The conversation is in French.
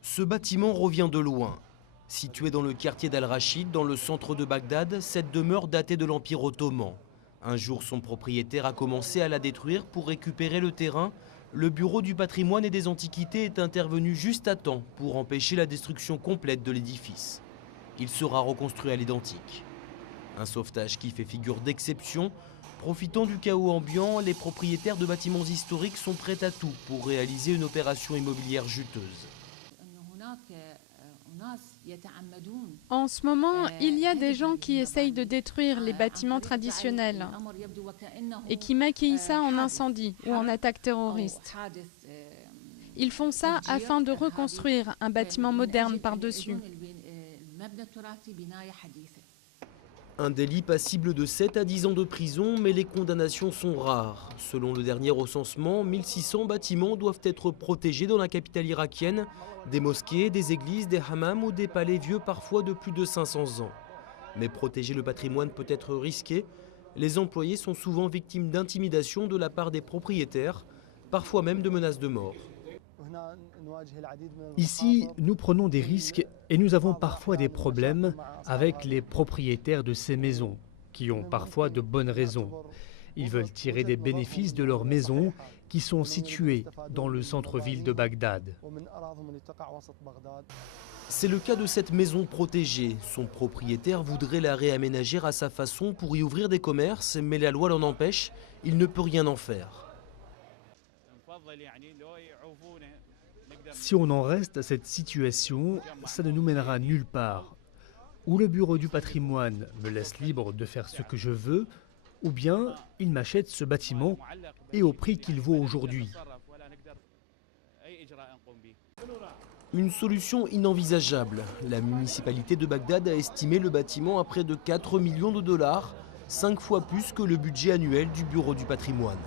Ce bâtiment revient de loin. Situé dans le quartier d'Al-Rachid, dans le centre de Bagdad, cette demeure datait de l'Empire ottoman. Un jour, son propriétaire a commencé à la détruire pour récupérer le terrain. Le bureau du patrimoine et des antiquités est intervenu juste à temps pour empêcher la destruction complète de l'édifice. Il sera reconstruit à l'identique. Un sauvetage qui fait figure d'exception. Profitant du chaos ambiant, les propriétaires de bâtiments historiques sont prêts à tout pour réaliser une opération immobilière juteuse. En ce moment, il y a des gens qui essayent de détruire les bâtiments traditionnels et qui maquillent ça en incendie ou en attaque terroriste. Ils font ça afin de reconstruire un bâtiment moderne par-dessus. Un délit passible de 7 à 10 ans de prison, mais les condamnations sont rares. Selon le dernier recensement, 1600 bâtiments doivent être protégés dans la capitale irakienne. Des mosquées, des églises, des hammams ou des palais vieux parfois de plus de 500 ans. Mais protéger le patrimoine peut être risqué. Les employés sont souvent victimes d'intimidation de la part des propriétaires, parfois même de menaces de mort. Ici, nous prenons des risques et nous avons parfois des problèmes avec les propriétaires de ces maisons, qui ont parfois de bonnes raisons. Ils veulent tirer des bénéfices de leurs maisons qui sont situées dans le centre-ville de Bagdad. C'est le cas de cette maison protégée. Son propriétaire voudrait la réaménager à sa façon pour y ouvrir des commerces, mais la loi l'en empêche. Il ne peut rien en faire. Si on en reste à cette situation, ça ne nous mènera nulle part. Ou le bureau du patrimoine me laisse libre de faire ce que je veux, ou bien il m'achète ce bâtiment et au prix qu'il vaut aujourd'hui. Une solution inenvisageable. La municipalité de Bagdad a estimé le bâtiment à près de 4 millions de dollars, 5 fois plus que le budget annuel du bureau du patrimoine.